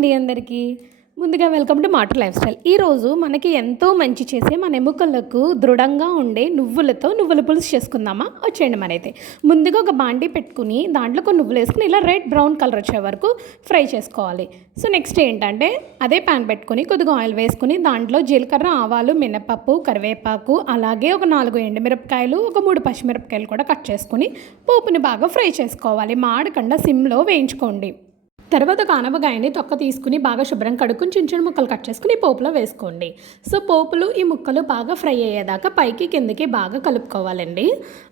అండి అందరికీ. ముందుగా welcome to matter lifestyle. ఈరోజు మనకి ఎంతో మంచి చేసే మన ఎముకలకు దృఢంగా ఉండే నువ్వులతో నువ్వుల పులుసు చేసుకుందామా? వచ్చేయండి మనైతే ముందుగా ఒక బాండీ పెట్టుకుని దాంట్లో కొన్ని నువ్వులు వేసుకుని ఇలా రెడ్ బ్రౌన్ కలర్ వచ్చే వరకు ఫ్రై చేసుకోవాలి. సో నెక్స్ట్ ఏంటంటే అదే ప్యాన్ పెట్టుకుని కొద్దిగా ఆయిల్ వేసుకుని దాంట్లో జీలకర్ర ఆవాలు మినపప్పు కరివేపాకు అలాగే ఒక నాలుగు ఎండుమిరపకాయలు ఒక మూడు పచ్చిమిరపకాయలు కూడా కట్ చేసుకుని పోపుని బాగా ఫ్రై చేసుకోవాలి. మాడకుండా సిమ్లో వేయించుకోండి. తర్వాత ఒక ఆనపకాయని తొక్క తీసుకుని బాగా శుభ్రం కడుక్కుని చిన్న చిన్న ముక్కలు కట్ చేసుకుని పోపులో వేసుకోండి. సో పోపులు ఈ ముక్కలు బాగా ఫ్రై అయ్యేదాకా పైకి కిందకి బాగా కలుపుకోవాలండి.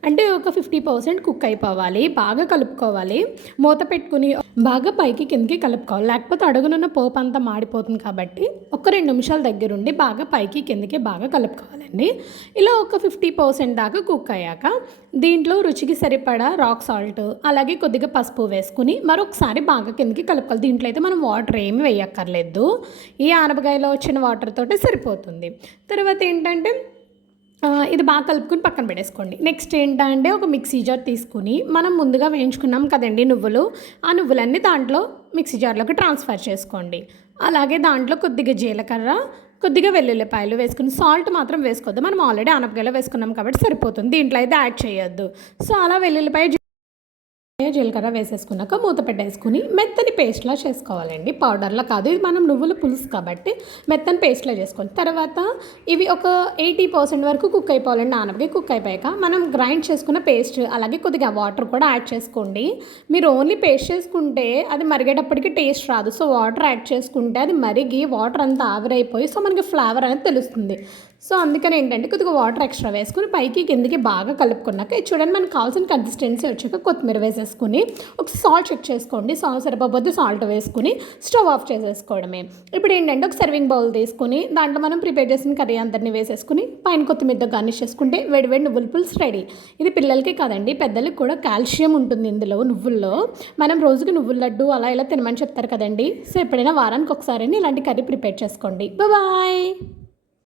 అంటే ఒక ఫిఫ్టీ పర్సెంట్ కుక్ అయిపోవాలి బాగా కలుపుకోవాలి. మూత పెట్టుకుని బాగా పైకి కిందకి కలుపుకోవాలి. లేకపోతే అడుగునున్న పోపు అంతా మాడిపోతుంది కాబట్టి ఒక రెండు నిమిషాల దగ్గరుండి బాగా పైకి కిందకి బాగా కలుపుకోవాలండి. ఇలా ఒక ఫిఫ్టీ పర్సెంట్ దాకా కుక్ అయ్యాక దీంట్లో రుచికి సరిపడా రాక్ సాల్ట్ అలాగే కొద్దిగా పసుపు వేసుకుని మరొకసారి బాగా కిందకి కలుపుకోవాలి. దీంట్లో అయితే మనం వాటర్ ఏమి వేయక్కర్లేదు. ఈ ఆనపకాయలో వచ్చిన వాటర్ తోటి సరిపోతుంది. తర్వాత ఏంటంటే ఇది బాగా కలుపుకుని పక్కన పెట్టేసుకోండి. నెక్స్ట్ ఏంటంటే ఒక మిక్సీ జార్ తీసుకుని మనం ముందుగా వేయించుకున్నాం కదండి నువ్వులు. ఆ నువ్వులన్నీ దాంట్లో మిక్సీ జార్లోకి ట్రాన్స్ఫర్ చేసుకోండి. అలాగే దాంట్లో కొద్దిగా జీలకర్ర కొద్దిగా వెల్లుల్లిపాయలు వేసుకుని సాల్ట్ మాత్రం వేసుకోవద్దు. మనం ఆల్రెడీ ఆనపకాయలో వేసుకున్నాం కాబట్టి సరిపోతుంది. దీంట్లో అయితే యాడ్ చేయొద్దు. సో అలా వెల్లుల్లిపాయ జీలకర్ర వేసేసుకున్నాక మూత పెట్టేసుకుని మెత్తని పేస్ట్లా చేసుకోవాలండి. పౌడర్లా కాదు ఇది మనం నువ్వుల పులుసు కాబట్టి మెత్తని పేస్ట్లా చేసుకోవాలి. తర్వాత ఇవి ఒక ఎయిటీ పర్సెంట్ వరకు కుక్ అయిపోవాలండి. నానబకి కుక్ అయిపోయాక మనం గ్రైండ్ చేసుకున్న పేస్ట్ అలాగే కొద్దిగా వాటర్ కూడా యాడ్ చేసుకోండి. మీరు ఓన్లీ పేస్ట్ చేసుకుంటే అది మరిగేటప్పటికి టేస్ట్ రాదు. సో వాటర్ యాడ్ చేసుకుంటే అది మరిగి వాటర్ అంతా ఆవిరైపోయి సో మనకి ఫ్లేవర్ అనేది తెలుస్తుంది. సో అందుకని ఏంటంటే కొద్దిగా వాటర్ ఎక్స్ట్రా వేసుకుని పైకి కిందికి బాగా కలుపుకున్నాక ఇది చూడండి మనకు కావాల్సిన కన్సిస్టెన్సీ వచ్చాక కొత్తిమీర వేసేసి వేసేసుకుని ఒక సాల్ట్ చెక్ చేసుకోండి. సాల్ట్ సరిపోతే సాల్ట్ వేసుకుని స్టవ్ ఆఫ్ చేసేసుకోవడమే. ఇప్పుడు ఏంటంటే ఒక సర్వింగ్ బౌల్ తీసుకుని దాంట్లో మనం ప్రిపేర్ చేసిన కర్రీ అందరినీ వేసేసుకుని పైన కొత్తిమీరతో గార్నిష్ చేసుకుంటే వేడి వేడి నువ్వుల పులుసు రెడీ ఇది పిల్లలకి కాదండి పెద్దలకి కూడా కాల్షియం ఉంటుంది ఇందులో నువ్వుల్లో. మనం రోజుకి నువ్వుల లడ్డు అలా ఇలా తినమని చెప్తారు కదండి. సో ఎప్పుడైనా వారానికి ఒకసారి ఇలాంటి కర్రీ ప్రిపేర్ చేసుకోండి. బాయ్